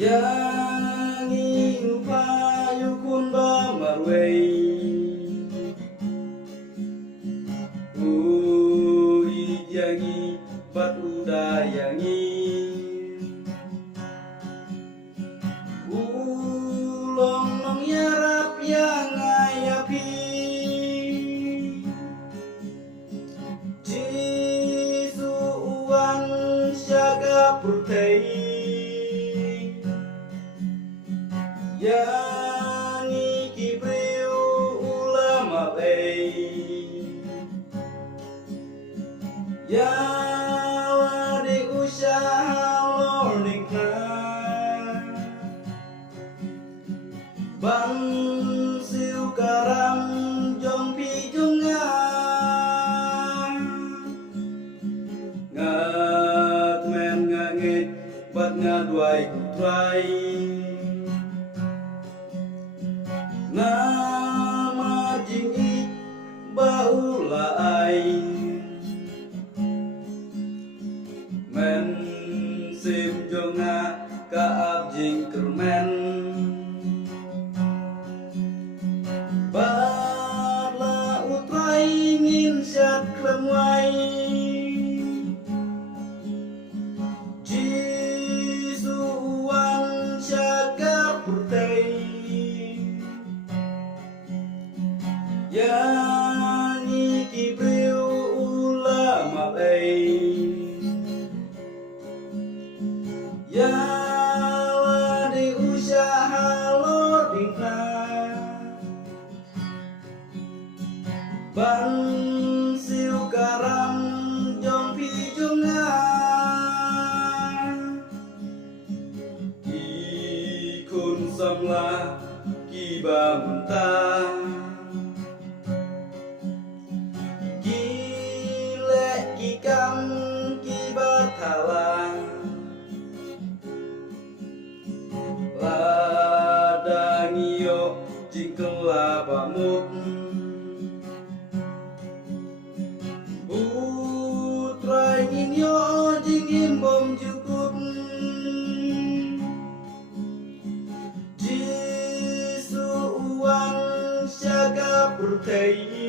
Yang upayukun bamarway Uijangi bat udayangi Ulong nong yarap yang ayapi Jisu uan syaga purtei Yang ikibriu ulama bay Yawa di usaha lornikna Bang siu karam jong pijunga Ngat men ngangit bat ngadwai kutrai Nama jingi baulai Men sim jonga kaab jing kermen Batla utrai ngin syat klemwai Jisu uan syaga purtei Yang ikibriu ulama bay Yawa di usaha lordingna Ban siu karam jong pijunga Ikun samlah kiba muntah Kikam kibatala Ladangio jingkela pamuk Putra ingin yo jingin bom cukup Jisu uang syaga purtei